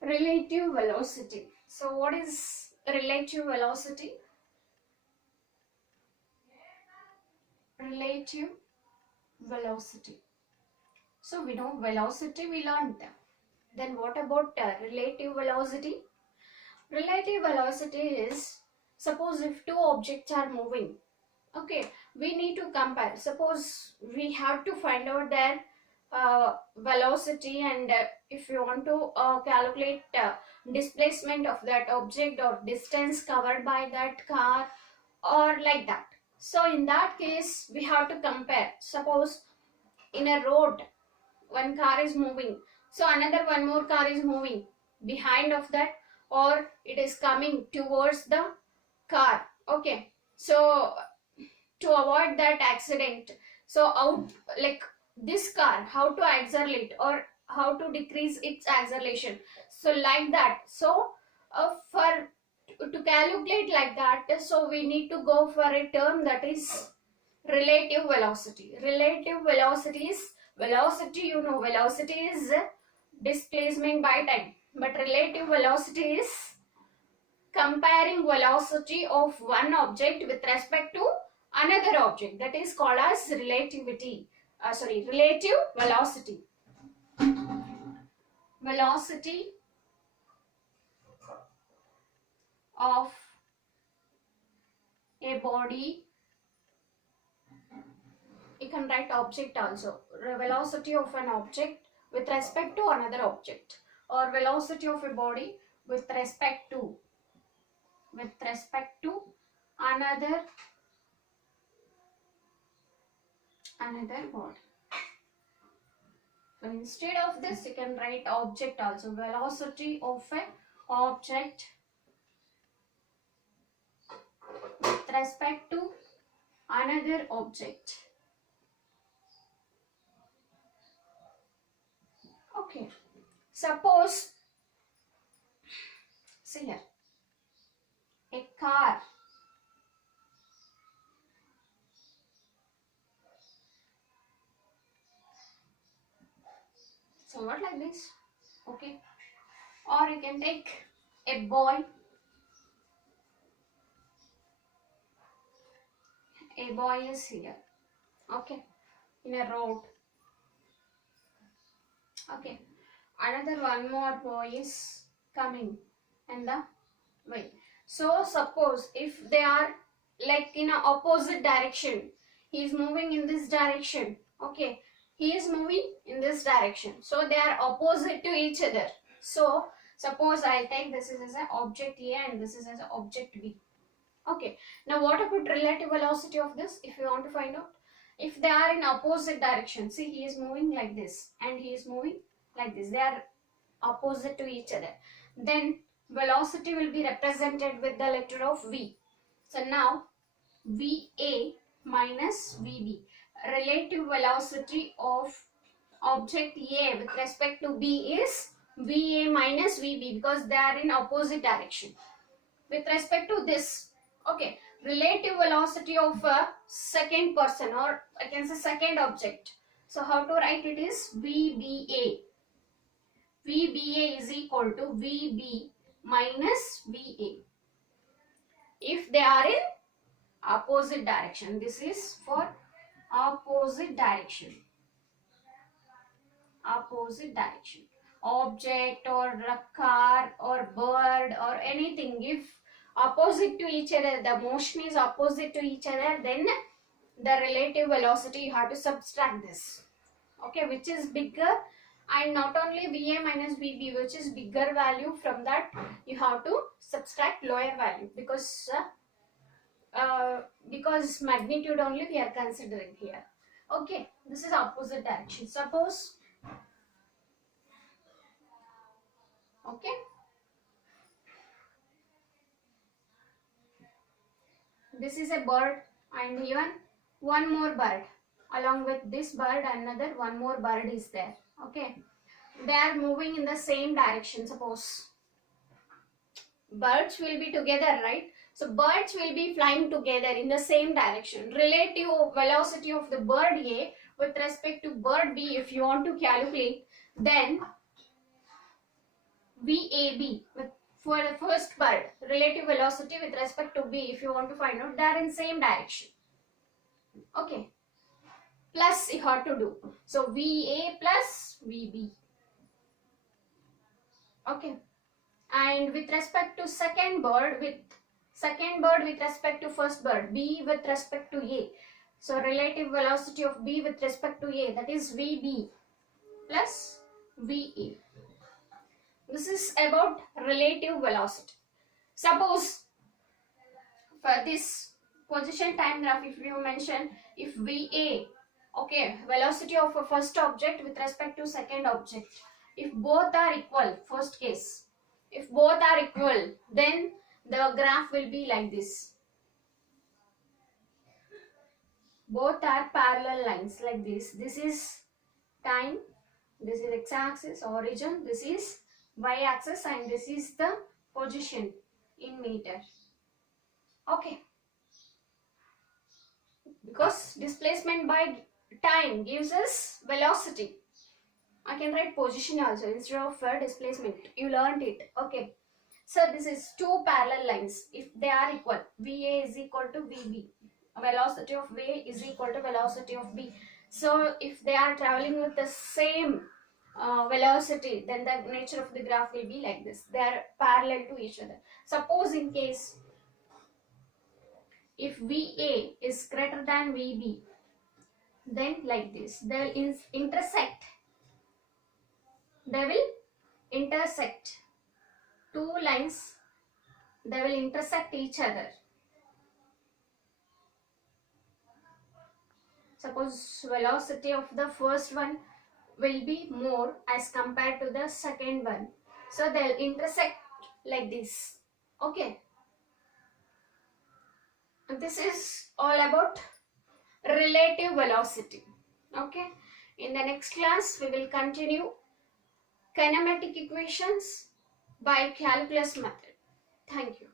Relative velocity. So what is relative velocity? Relative velocity. So we know velocity, we learned them. Then what about relative velocity? Relative velocity is, suppose if two objects are moving, okay, we need to compare. Suppose we have to find out their velocity, and if you want to calculate displacement of that object or distance covered by that car or like that. So in that case we have to compare. Suppose in a road one car is moving, so another one more car is moving behind of that, or it is coming towards the car. Okay, so to avoid that accident, so out, like this car, how to accelerate or how to decrease its acceleration, so like that. So for to calculate like that, so we need to go for a term that is relative velocity. Relative velocity is velocity, you know, velocity is displacement by time, but relative velocity is comparing velocity of one object with respect to another object. That is called as relativity. Relative velocity. Velocity of a body. You can write object also. Velocity of an object with respect to another object, or velocity of a body with respect to another body. So instead of this you can write object also. Velocity of a object with respect to another object. Okay, suppose, see here, a car somewhat like this, okay, or you can take a boy, is here, okay, in a road, okay, another one more boy is coming in the way. So suppose if they are like in a opposite direction, he is moving in this direction, okay, he is moving in this direction, so they are opposite to each other. So suppose I'll take this is as an object A and this is as an object B. Okay, now what about relative velocity of this? If you want to find out, if they are in opposite direction, see, he is moving like this and he is moving like this, they are opposite to each other, then velocity will be represented with the letter of V. So now VA minus VB, relative velocity of object A with respect to B is VA minus VB, because they are in opposite direction. With respect to this, okay, relative velocity of a second person, or I can say second object, so how to write it is VBA. VBA is equal to VB minus VA if they are in opposite direction. This is for opposite direction. Opposite direction. Object or a car or bird or anything, if opposite to each other, the motion is opposite to each other, then the relative velocity you have to subtract this, okay, which is bigger, and not only VA minus VB, which is bigger value, from that you have to subtract lower value, because magnitude only we are considering here. Okay, this is opposite direction. Suppose, okay, this is a bird and even one more bird, along with this bird another one more bird is there, okay, they are moving in the same direction. Suppose birds will be together, right? So birds will be flying together in the same direction. Relative velocity of the bird A with respect to bird B, if you want to calculate, then VAB for the first bird, relative velocity with respect to B, if you want to find out, they are in same direction. Okay. Plus you have to do. So VA plus VB. Okay. And with respect to second bird with respect to first bird, B with respect to A. So relative velocity of B with respect to A, that is VB plus VA. This is about relative velocity. Suppose for this position time graph, if you mention, if VA, okay, velocity of a first object with respect to second object, if both are equal, first case, if both are equal, then the graph will be like this. Both are parallel lines like this. This is time, this is x-axis, origin, this is y-axis, and this is the position in meter. Okay. Because displacement by time gives us velocity. I can write position also instead of displacement. You learned it. Okay. So this is two parallel lines. If they are equal, VA is equal to VB. Velocity of VA is equal to velocity of B. So if they are traveling with the same velocity, then the nature of the graph will be like this. They are parallel to each other. Suppose in case if VA is greater than VB, then like this, they will intersect. They will intersect. Two lines, they will intersect each other. Suppose velocity of the first one will be more as compared to the second one. So they will intersect like this. Okay. And this is all about relative velocity. Okay. In the next class, we will continue kinematic equations by calculus method. Thank you.